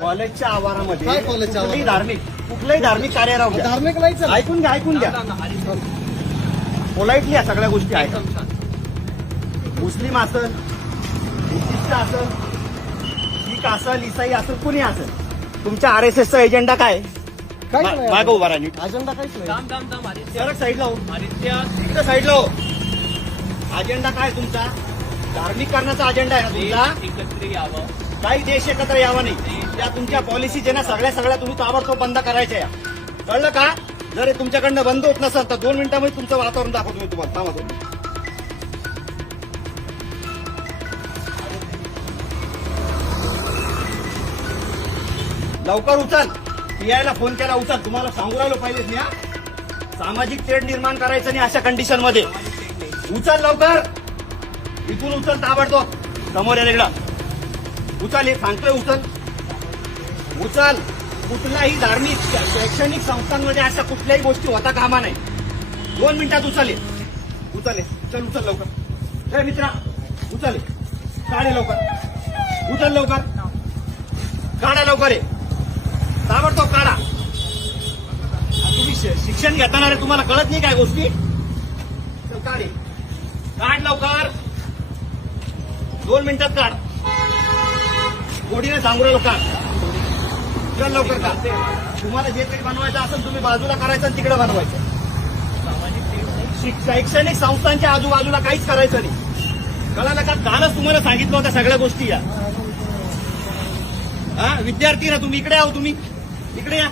कॉलेजच्या आवारामध्ये काय कॉलेजच्या कुठलंही आवारात? धार्मिक कुठलंही धार्मिक कार्य राहू द्या धार्मिक नाही चला ऐकून घ्या ऐकून घ्या. पोलाइटली या सगळ्या गोष्टी ऐका मुस्लिम असल बुद्धिस्ट असल शीख असल इसाई असल कुणी असल. तुमच्या आर एस एसचा एजेंडा काय? काहीच मा- नाही. मागं उभा राहा नीट. अजेंडा काहीच नाही. आदित्य. सरळ साईडला हो. आदित्य. इकडे साईडला हो. अजेंडा काय तुमचा? धार्मिक करण्याचा अजेंडा आहे ना तुमचा? एकत्र यावं. काही देश एकत्र यावा नाही. त्या तुमच्या पॉलिसी जे ना सगळ्या सगळ्या तुम्ही ताबडतोब बंद करायच्या या. कळलं का? जर तुमच्याकडनं बंद होत नसेल तर दोन मिनिटांमध्ये तुमचं वातावरण दाखवतो मी तुम्हाला. थांबा तुम्ही लवकर उचल. पीआयला फोन केला उचल. तुम्हाला सांगू राहिलो पाहिजेच मी हा. सामाजिक तेढ निर्माण करायचं नाही अशा कंडिशनमध्ये. उचल लवकर. इथून उचल ताबडतोब. समोर या इकडं. उचल हे सांगतोय उचल. उचल. कुठलाही धार्मिक शैक्षणिक संस्थांमध्ये अशा कुठल्याही गोष्टी होता कामा नाही दोन मिनिटात उचल उचल चल उचल लवकर. चल मित्रा उचल काढे लवकर. उचल लवकर. काढा लवकर आहे ताबडतोब काढा. तुम्ही शिक्षण घेताना रे तुम्हाला कळत नाही काय गोष्टी? चल काढ काढ लवकर. दोन मिनिटात काढ. नाही सांगू राहिलो चल लवकर का? तुम्हाला जे काही बनवायचं असेल तुम्ही बाजूला करायचं आणि तिकडे बनवायचं. शैक्षणिक संस्थांच्या आजूबाजूला काहीच करायचं नाही. कळालं का? कालच तुम्हाला सांगितलं होतं सगळ्या गोष्टी या. हा विद्यार्थी ना तुम्ही इकडे आहो तुम्ही. इकडे या.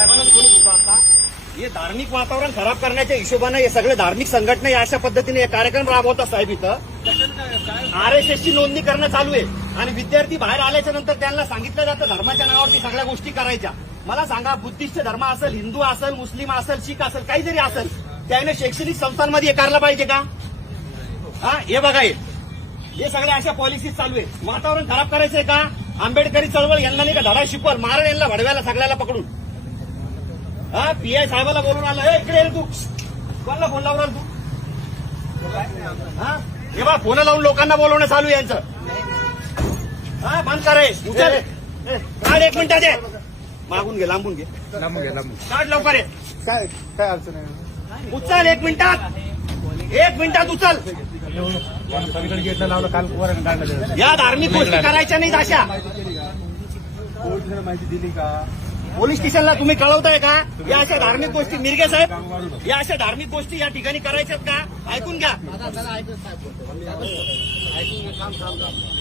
साहेबांनाच बोलत होतो आता. हे धार्मिक वातावरण खराब करण्याच्या हिशोबानं हे सगळे धार्मिक संघटना या अशा पद्धतीने हे कार्यक्रम राबवतात साहेब इथं. आर एस एसची नोंदणी करणं चालू आहे. आणि विद्यार्थी बाहेर आल्याच्यानंतर त्यांना सांगितलं जातं धर्माच्या नावावरती सगळ्या गोष्टी करायच्या. मला सांगा बुद्धिस्ट धर्म असेल हिंदू असेल मुस्लिम असेल शीख असेल काहीतरी असेल त्याने शैक्षणिक संस्थांमध्ये हे करायला पाहिजे का? हा हे बघा हे. हे सगळ्या अशा पॉलिसीज चालू आहे वातावरण खराब करायचंय का? आंबेडकरी चळवळ यांना नाही का धडा शिकवल मारण यांना भडव्याला सगळ्याला पकडून. हा पीआय साहेबाला बोलून आला. "ए, इकडे तू. कोणाला फोन लावून राहिला तू? हा? हे बा फोन लावून लोकांना बोलवणं चालू यांचं. हा बंद करे उचल काढ एक मिनिटात ये मागून घे लांबून घे. लांबून घ्या लांबून काढ लवकर ये. काय काय अडचण आहे? उचल एक मिनिटात. एक मिनिटात उचल. लावलं काल या धार्मिक गोष्टी करायच्या नाहीत अशा. माहिती दिली का? पोलीस स्टेशनला तुम्ही कळवताय का? या अशा धार्मिक गोष्टी मिरगे साहेब या अशा धार्मिक गोष्टी या ठिकाणी करायच्यात का? ऐकून घ्या.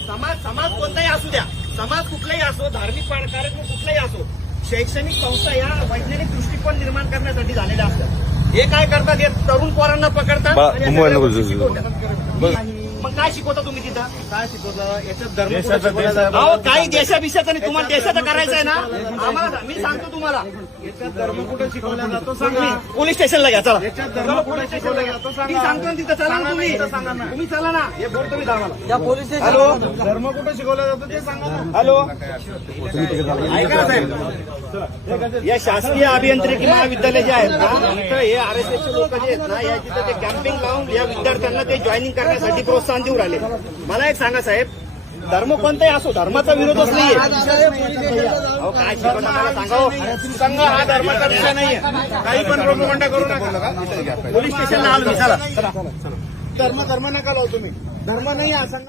समाज समाज कोणताही असू द्या. समाज कुठलाही असो धार्मिक कार्यक्रम कुठलाही असो शैक्षणिक संस्था या वैज्ञानिक दृष्टिकोन निर्माण करण्यासाठी झालेल्या असतात. हे काय करतात? हे तरुण पोरांना पकडतात काय शिकवता तुम्ही तिथं? काय शिकवतं? याच्यात धर्म देशाचं- शिकवला जातो? अहो काही देशाभिषेचं नाही तुम्हाला देशाचं करायचं आहे ना? आम्हाला मी सांगतो तुम्हाला. याच्यात धर्म कुठं शिकवला जातो? सांगा. पोलीस स्टेशनला घ्या चला. याच्यात धर्म कुठं शिकवला जातो? मी सांगा सांगतो ना तिथं चला ना तुम्ही. इथं सांगा ना. तुम्ही चला ना. हे बोलतो मी हॅलो? धर्म कुठं शिकवला जातो ते सांगा ना. हॅलो? ऐका ना साहेब. या शासकीय अभियांत्रिकी महाविद्यालय जे आहेत ना तिथं हे आर एस एसचे लोक जे आहेत ना या तिथं ते कॅम्पिंग लावून या विद्यार्थ्यांना ते जॉईनिंग करण्यासाठी प्रोत्साहन देऊ राहिले. मला एक सांगा साहेब धर्म कोणताही असो धर्माचा विरोधच नाहीये. अहो काय शिकवता मला सांगा हो. संघ हा धर्माचा विषय नाहीये. काही पण प्रोपगंडा करू नका. पोलीस स्टेशनला आलो मी चला. धर्म धर्म नका लावू तुम्ही. धर्म नाही हा संघ.